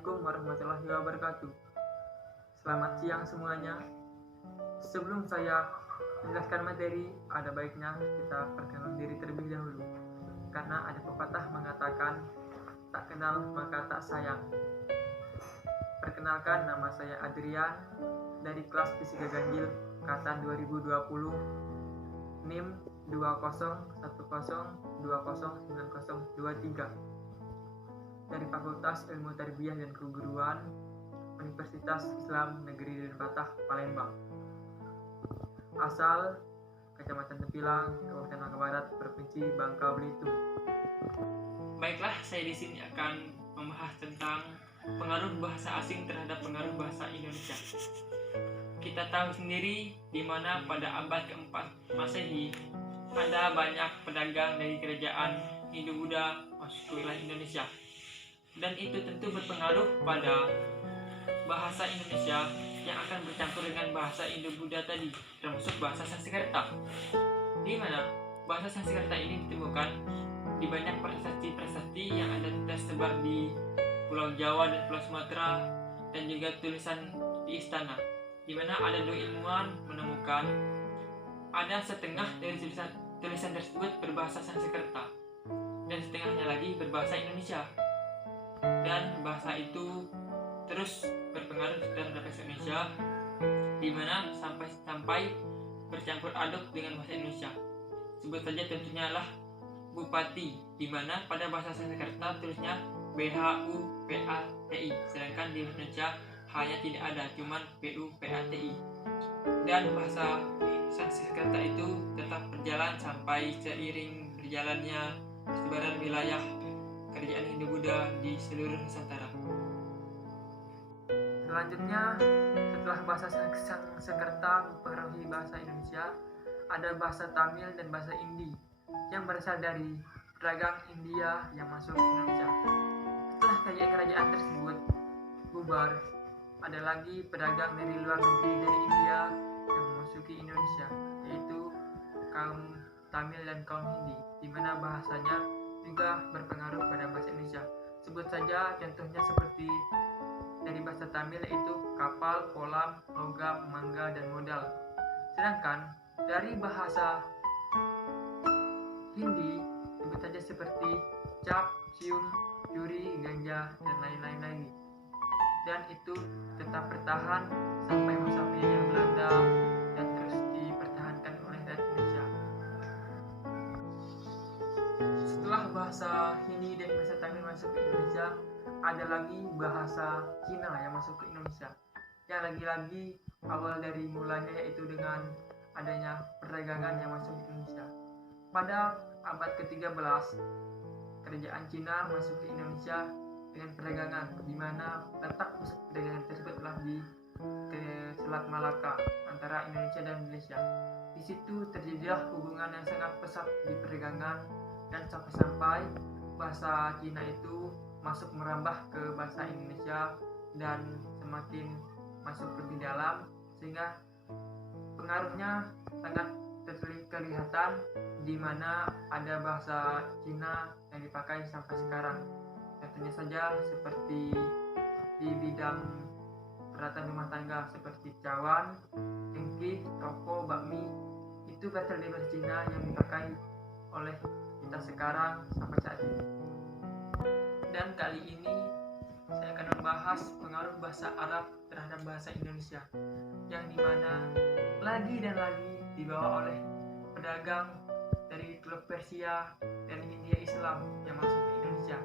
Assalamualaikum warahmatullahi wabarakatuh. Selamat siang semuanya. Sebelum saya menjelaskan materi, ada baiknya kita perkenalkan diri terlebih dahulu. Karena ada pepatah mengatakan, tak kenal maka tak sayang. Perkenalkan, nama saya Adrian dari kelas Fisika Ganjil angkatan 2020, NIM 2010209023 dari Fakultas Ilmu Tarbiyah dan Keguruan Universitas Islam Negeri Denpasar, Palembang. Asal Kecamatan Tempilang, Kabupaten Bangka Barat, Provinsi Bangka Belitung. Baiklah, saya di sini akan membahas tentang pengaruh bahasa asing terhadap pengaruh bahasa Indonesia. Kita tahu sendiri di mana pada abad keempat Masehi ada banyak pedagang dari kerajaan Hindu-Buddha masuk ke wilayah Indonesia. Dan itu tentu berpengaruh pada bahasa Indonesia yang akan bercampur dengan bahasa Indo-Buddha tadi, termasuk bahasa Sanskerta. Di mana bahasa Sanskerta ini ditemukan di banyak prasasti-prasasti yang ada tersebar di Pulau Jawa dan Pulau Sumatera, dan juga tulisan di istana, di mana ada dua ilmuwan menemukan ada setengah dari tulisan tersebut berbahasa Sanskerta dan setengahnya lagi berbahasa Indonesia. Dan bahasa itu terus berpengaruh terhadap bahasa Indonesia, di mana sampai bercampur aduk dengan bahasa Indonesia. Sebut saja tentunya lah bupati, di mana pada bahasa Sanskerta tulisnya BHUPATI, sedangkan di Indonesia hanya tidak ada, cuman BUPATI. Dan bahasa Sanskerta itu tetap berjalan sampai seiring berjalannya persebaran wilayah kerajaan Hindu-Buddha di seluruh Nusantara. Selanjutnya, setelah bahasa Sanskerta mempengaruhi bahasa Indonesia, ada bahasa Tamil dan bahasa Hindi yang berasal dari pedagang India yang masuk ke Indonesia. Setelah kerajaan tersebut bubar, ada lagi pedagang dari luar negeri dari India yang memasuki Indonesia, yaitu kaum Tamil dan kaum Hindi, di mana bahasanya juga berpengaruh pada bahasa Indonesia. Sebut saja contohnya seperti dari bahasa Tamil yaitu kapal, kolam, logam, mangga, dan modal. Sedangkan dari bahasa Hindi sebut saja seperti cap, cium, curi, ganja, dan lain-lain lagi. Dan itu tetap bertahan sampai masa penjajahan Belanda dan terus dipertahankan oleh rakyat Indonesia. Setelah bahasa Hindi dan bahasa Tamil masuk ke Indonesia, ada lagi bahasa Cina yang masuk ke Indonesia. Yang lagi-lagi awal dari mulanya yaitu dengan adanya perdagangan yang masuk ke Indonesia. Pada abad ke-13, kerajaan Cina masuk ke Indonesia dengan perdagangan, di mana letak pusat perdagangan tersebut telah di Selat Malaka antara Indonesia dan Malaysia. Di situ terjadilah hubungan yang sangat pesat di perdagangan, dan sampai-sampai bahasa Cina itu masuk merambah ke bahasa Indonesia dan semakin masuk lebih dalam, sehingga pengaruhnya sangat kelihatan, di mana ada bahasa Cina yang dipakai sampai sekarang. Contohnya saja seperti di bidang peralatan rumah tangga seperti cawan, cengkih, rokok, bakmi, itu berasal dari bahasa Cina yang dipakai oleh kita sekarang sampai saat ini. Dan kali ini saya akan membahas pengaruh bahasa Arab terhadap bahasa Indonesia, yang dimana lagi dan lagi dibawa oleh pedagang dari Teluk Persia dan India Islam yang masuk ke Indonesia,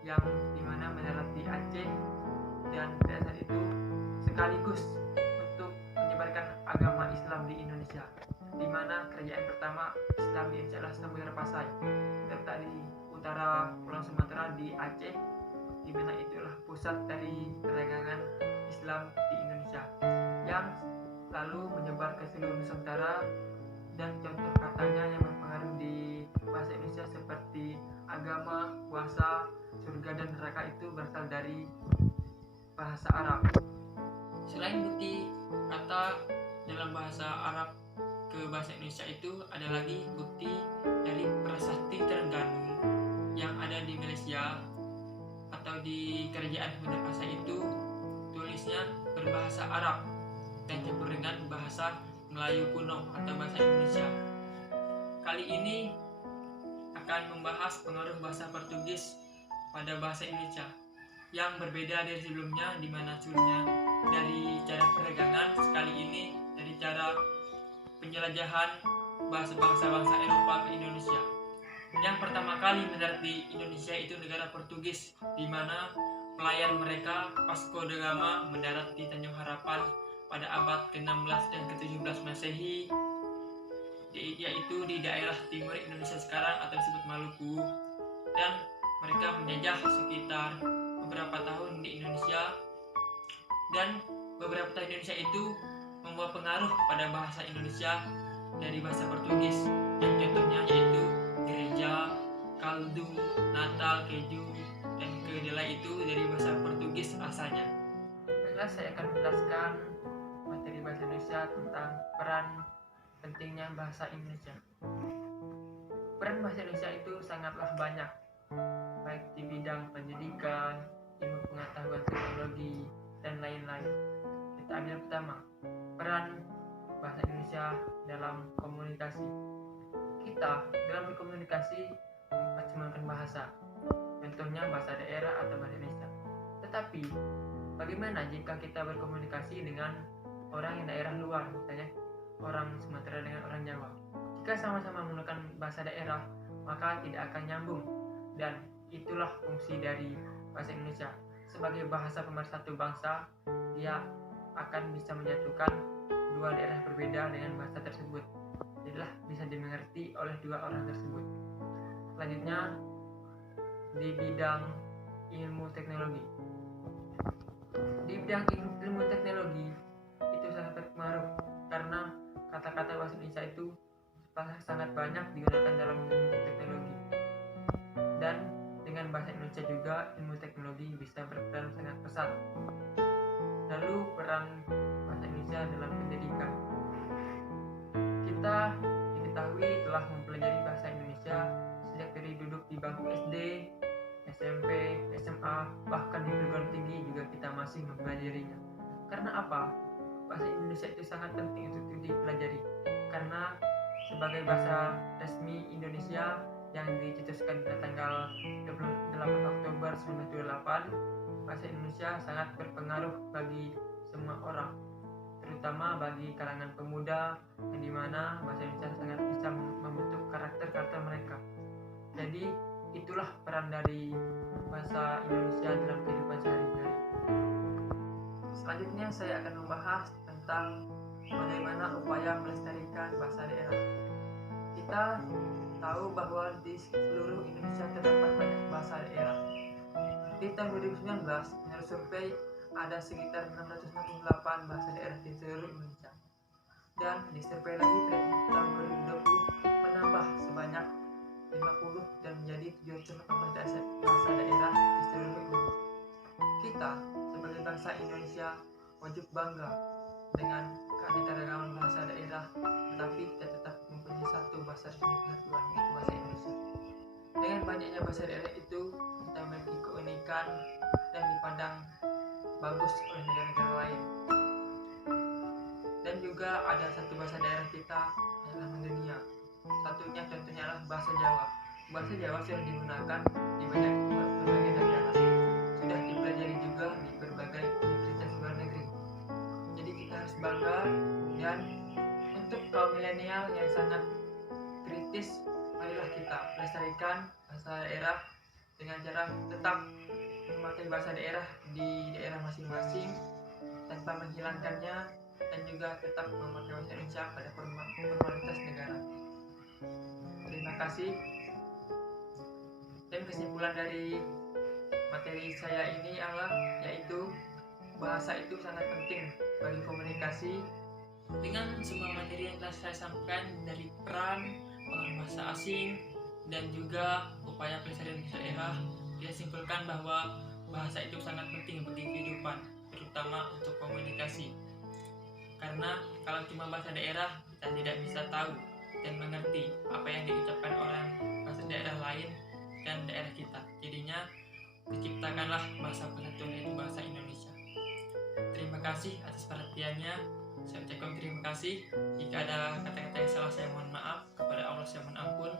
yang dimana mendarat di Aceh, dan pada saat itu sekaligus untuk menyebarkan agama Islam di Indonesia, di mana kerajaan pertama Islam di Indonesia adalah Samudra Pasai, serta di utara Pulau Sumatera di Aceh, di mana itulah pusat dari perdagangan Islam di Indonesia, yang lalu menyebar ke seluruh Nusantara. Dan contoh katanya yang berpengaruh di bahasa Indonesia seperti agama, puasa, surga, dan neraka itu berasal dari bahasa Arab. Selain bukti kata dalam bahasa Arab ke bahasa Indonesia itu, ada lagi bukti dari prasasti Terengganu yang ada di Malaysia atau di kerajaan Majapahit itu tulisnya berbahasa Arab dan campur dengan bahasa Melayu kuno atau bahasa Indonesia. Kali ini akan membahas pengaruh bahasa Portugis pada bahasa Indonesia yang berbeda dari sebelumnya, di mana sebelumnya dari cara perdagangan, sekali ini dari cara penjelajahan bangsa-bangsa Eropa ke Indonesia. Yang pertama kali mendarat di Indonesia itu negara Portugis, di mana pelayan mereka Vasco da Gama mendarat di Tanjung Harapan pada abad ke-16 dan ke-17 Masehi, yaitu di daerah timur Indonesia sekarang atau disebut Maluku, dan mereka menjajah sekitar beberapa tahun di Indonesia, dan beberapa tahun Indonesia itu membawa pengaruh pada bahasa Indonesia dari bahasa Portugis, yang contohnya yaitu gereja, kaldu, natal, keju, dan kedelai itu dari bahasa Portugis asalnya. Baiklah, saya akan menjelaskan materi bahasa Indonesia tentang peran pentingnya bahasa Indonesia. Peran bahasa Indonesia itu sangatlah banyak, baik di bidang pendidikan, ilmu pengetahuan teknologi, dan lain-lain. Kita ambil pertama, peran bahasa Indonesia dalam komunikasi. Kita dalam berkomunikasi menggunakan bahasa, contohnya bahasa daerah atau bahasa Indonesia. Tetapi, bagaimana jika kita berkomunikasi dengan orang yang daerah luar, misalnya orang Sumatera dengan orang Jawa? Jika sama-sama menggunakan bahasa daerah, maka tidak akan nyambung, dan itulah fungsi dari bahasa Indonesia. Sebagai bahasa pemersatu bangsa, dia akan bisa menyatukan dua daerah berbeda dengan bahasa tersebut. Jadilah bisa dimengerti oleh dua orang tersebut. Selanjutnya, di bidang ilmu teknologi. Di bidang ilmu teknologi itu sangat berpengaruh karena kata-kata bahasa Indonesia itu sangat banyak digunakan dalam ilmu teknologi, dan dengan bahasa Indonesia juga ilmu teknologi bisa berperan sangat besar. Lalu peran bahasa Indonesia dalam pendidikan. Kita diketahui telah mempelajari bahasa Indonesia sejak dari duduk di bangku SD, SMP, SMA, bahkan di perguruan tinggi juga kita masih mempelajarinya. Karena apa? Bahasa Indonesia itu sangat penting untuk dipelajari, karena sebagai bahasa resmi Indonesia yang dicetuskan pada tanggal 28 Oktober 1928, bahasa Indonesia sangat berpengaruh bagi semua orang, terutama bagi kalangan pemuda, yang dimana bahasa Indonesia sangat bisa membentuk karakter mereka. Jadi itulah peran dari bahasa Indonesia dalam kehidupan sehari-hari. Selanjutnya saya akan membahas tentang bagaimana upaya melestarikan bahasa daerah. Kita tahu bahwa di seluruh Indonesia terdapat banyak bahasa daerah. Di tahun 2019, menurut survei ada sekitar 668 bahasa daerah di seluruh Indonesia. Dan di survei lagi tahun 2020 menambah sebanyak 50 dan menjadi 718 bahasa daerah di seluruh Indonesia. Kita sebagai bangsa Indonesia wajib bangga dengan keanekaragaman bahasa daerah, tetapi kita tetap mempunyai satu bahasa resmi kesatuan, yaitu bahasa Indonesia. Dengan banyaknya bahasa daerah itu, kita memiliki keunikan dan dipandang bagus oleh negara-negara lain. Dan juga ada satu bahasa daerah kita adalah mendunia. Satunya contohnya adalah bahasa Jawa. Bahasa Jawa sudah digunakan di berbagai negara, sudah dipelajari juga di berbagai universitas luar negeri. Jadi kita harus bangga, dan untuk kaum milenial yang sangat kritis, marilah kita melestarikan bahasa daerah dengan cara tetap memakai bahasa daerah di daerah masing-masing tanpa menghilangkannya, dan juga tetap memakai bahasa Indonesia pada formalitas negara. Terima kasih. Dan kesimpulan dari materi saya ini adalah yaitu bahasa itu sangat penting bagi komunikasi. Dengan semua materi yang telah saya sampaikan dari peran pengaruh bahasa asing dan juga upaya pelestarian bahasa daerah, kita simpulkan bahwa bahasa itu sangat penting bagi kehidupan, terutama untuk komunikasi. Karena kalau cuma bahasa daerah, kita tidak bisa tahu dan mengerti apa yang diucapkan orang bahasa daerah lain dan daerah kita. Jadinya diciptakan ciptakanlah bahasa persatuan, yaitu bahasa Indonesia. Terima kasih atas perhatiannya. Saya ucapkan terima kasih. Jika ada kata-kata yang salah, saya mohon maaf. Kepada Allah saya mohon ampun.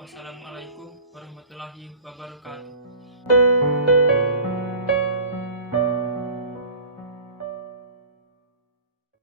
Wassalamualaikum